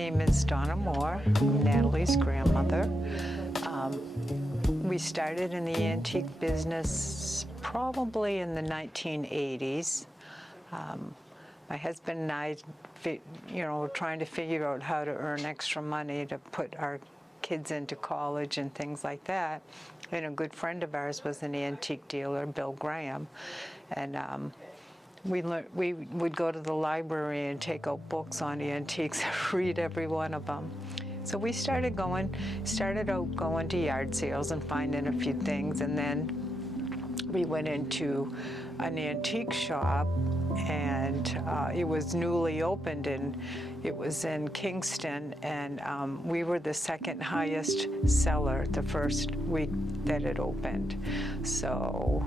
name is Donna Moore. I'm Natalie's grandmother. We started in the antique business probably in the 1980s. My husband and I, were trying to figure out how to earn extra money to put our kids into college and things like that. And a good friend of ours was an antique dealer, Bill Graham, and we would go to the library and take out books on antiques and read every one of them. So we started out going to yard sales and finding a few things, and then we went into an antique shop, and it was newly opened, and it was in Kingston, and we were the second highest seller the first week that it opened. So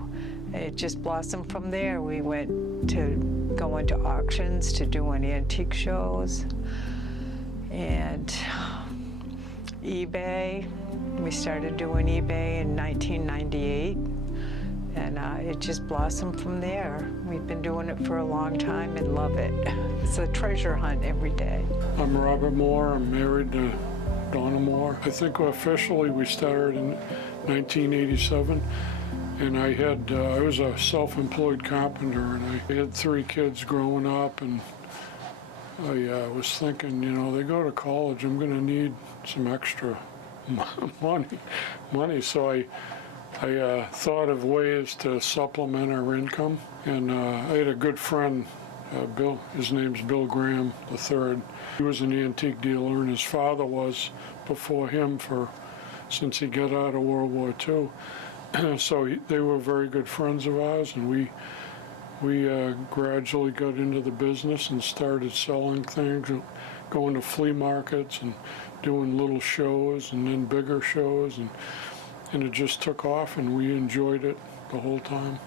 it just blossomed from there. We went to going to auctions, to doing antique shows, and eBay. We started doing eBay in 1998, and it just blossomed from there. We've been doing it for a long time and love it. It's a treasure hunt every day. I'm Robert Moore. I'm married to Donna Moore. I think officially we started in 1987. And I was a self-employed carpenter, and I had 3 kids growing up, and I was thinking, they go to college, I'm going to need some extra money. So I thought of ways to supplement our income, and I had a good friend, Bill. His name's Bill Graham III. He was an antique dealer, and his father was before him since he got out of World War II. So they were very good friends of ours, and we gradually got into the business and started selling things, going to flea markets and doing little shows and then bigger shows, and it just took off, and we enjoyed it the whole time.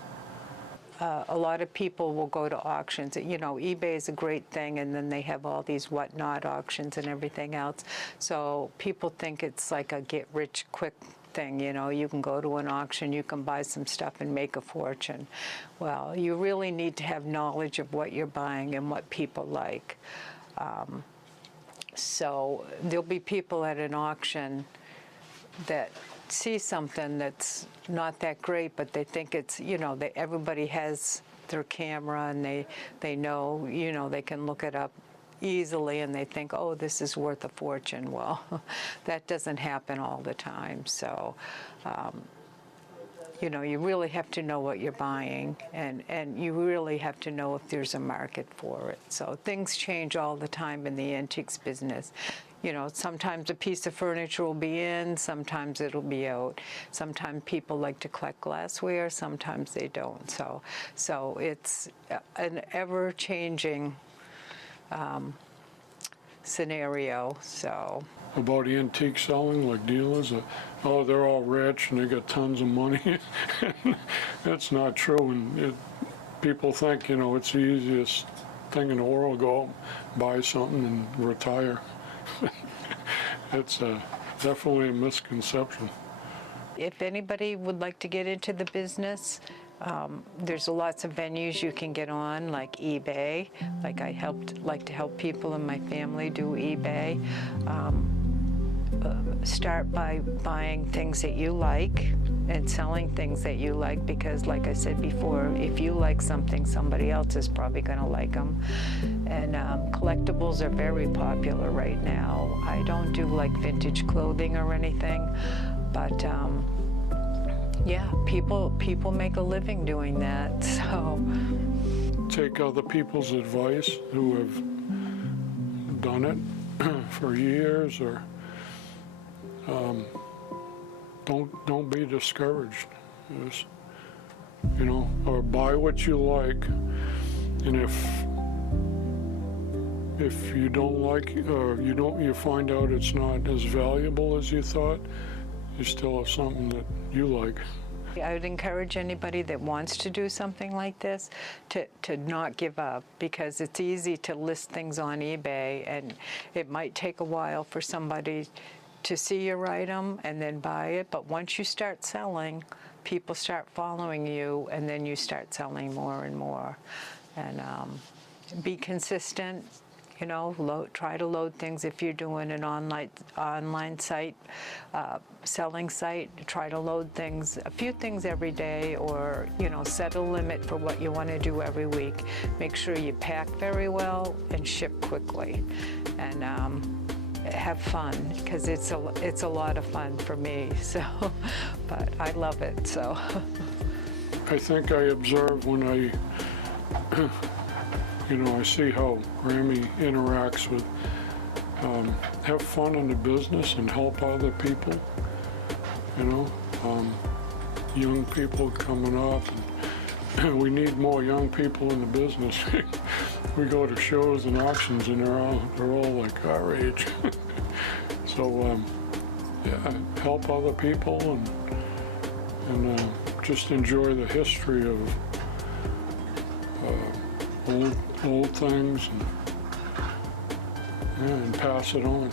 A lot of people will go to auctions. eBay is a great thing, and then they have all these whatnot auctions and everything else. So people think it's like a get-rich-quick thing. You can go to an auction, you can buy some stuff and make a fortune. Well, you really need to have knowledge of what you're buying and what people like. So there'll be people at an auction that see something that's not that great, but they think it's, everybody has their camera, and they know, they can look it up easily, and they think, oh, this is worth a fortune. Well, that doesn't happen all the time. So, you really have to know what you're buying, and you really have to know if there's a market for it. So things change all the time in the antiques business. Sometimes a piece of furniture will be in, sometimes it'll be out. Sometimes people like to collect glassware, sometimes they don't. So it's an ever-changing scenario. So about antique selling, like dealers, they're all rich and they got tons of money. That's not true, and people think, it's the easiest thing in the world, go buy something and retire. It's definitely a misconception. If anybody would like to get into the business, there's lots of venues you can get on, like eBay. Like I like to help people in my family do eBay. Start by buying things that you like and selling things that you like, because like I said before, if you like something, somebody else is probably going to like them. And collectibles are very popular right now. I don't do like vintage clothing or anything, but yeah, people make a living doing that. So take other people's advice who have done it for years, or don't be discouraged. Just, or buy what you like, and if you don't like, or you find out it's not as valuable as you thought, you still have something that you like. I would encourage anybody that wants to do something like this to not give up, because it's easy to list things on eBay, and it might take a while for somebody to see your item and then buy it. But once you start selling, people start following you, and then you start selling more and more. And be consistent. you know, try to load things if you're doing an online site, selling site. Try to load things, a few things every day, or, you know, set a limit for what you want to do every week. Make sure you pack very well and ship quickly, and have fun, because it's a lot of fun for me. So, but I love it. So, I think I observe when I you know, I see how Grammy interacts with, have fun in the business and help other people, you know, young people coming up. And we need more young people in the business. We go to shows and auctions and they're all like our age. So, yeah, help other people and just enjoy the history of old things and pass it on.